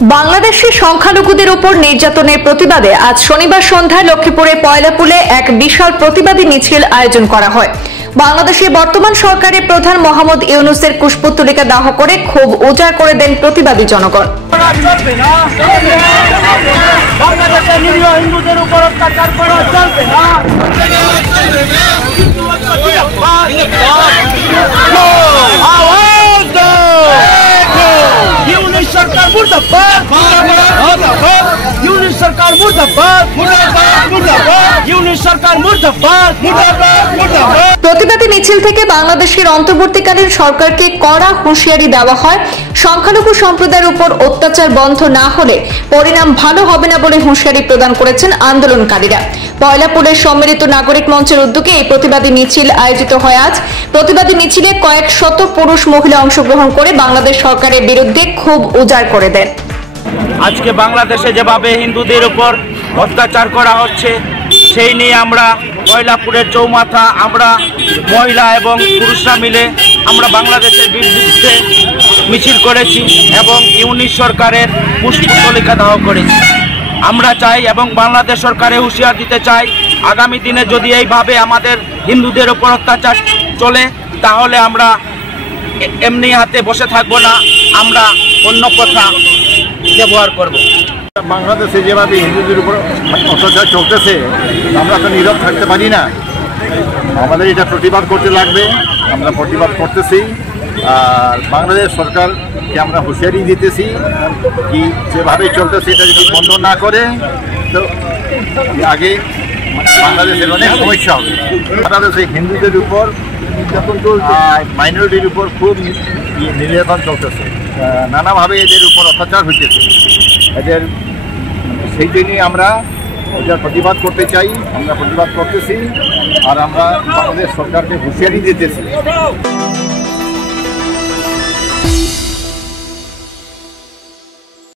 বাংলাদেশের সংখ্যালঘুদের উপর নির্যাতনের প্রতিবাদে আজ শনিবার সন্ধ্যায় লক্ষ্মীপুরে পয়লাপুলে এক বিশাল প্রতিবাদী মিছিল আয়োজন করা হয়। বাংলাদেশের বর্তমান সরকারের প্রধান মোহাম্মদ ইউনূসের কুশপুত্তলিকা দাহ করে ক্ষোভ উজাড় করে দেন প্রতিবাদী জনগণ। প্রতিবাদী মিছিল থেকে বাংলাদেশের অন্তর্বর্তীকালীন সরকারকে কড়া হুঁশিয়ারি দেওয়া হয়। সংখ্যালঘু সম্প্রদায়ের উপর অত্যাচার বন্ধ না হলে পরিণাম ভালো হবে না বলে হুঁশিয়ারি প্রদান করেছেন আন্দোলনকারীরা। পয়লাপুরের সম্মিলিত নাগরিক মঞ্চের উদ্যোগে এই প্রতিবাদী মিছিল আয়োজিত হয়। আজ প্রতিবাদী মিছিলে কয়েক শত পুরুষ মহিলা অংশগ্রহণ করে বাংলাদেশ সরকারের বিরুদ্ধে ক্ষোভ উজাড় করে দেন। আজকে বাংলাদেশে যেভাবে হিন্দুদের উপর অত্যাচার করা হচ্ছে সেই নিয়ে আমরা পয়লাপুরের চৌমাথা আমরা মহিলা এবং পুরুষরা মিলে আমরা বাংলাদেশের বিরুদ্ধে মিছিল করেছি এবং ইউনিশ সরকারের কুশপুত্তলিকা দাহ করেছি। আমরা চাই এবং বাংলাদেশ সরকারে হুঁশিয়ার দিতে চাই, আগামী দিনে যদি এইভাবে আমাদের হিন্দুদের উপর অত্যাচার চলে তাহলে আমরা এমনি হাতে বসে থাকবো না, আমরা অন্য কথা ব্যবহার করব। বাংলাদেশে যেভাবে হিন্দুদের উপর অত্যাচার চলতেছে আমরা তো নীরব থাকতে পারি না, আমাদের এটা প্রতিবাদ করতে লাগবে। আমরা প্রতিবাদ করতেছি আর বাংলাদেশ সরকারকে আমরা হুঁশিয়ারি দিতেছি কি যেভাবে চলতেছে এটা যদি বন্ধ না করে তো আগে বাংলাদেশের অনেক সমস্যা হবে। বাংলাদেশে হিন্দুদের উপর নির্যাতন চলছে, মাইনরিটির উপর খুব নির্যাতন চলতেছে, নানাভাবে এদের উপর অত্যাচার হইতেছে। এদের সেই জন্যই আমরা এটার প্রতিবাদ করতে চাই, আমরা প্রতিবাদ করতেছি আর আমরা বাংলাদেশ সরকারকে হুঁশিয়ারি দিতেছি।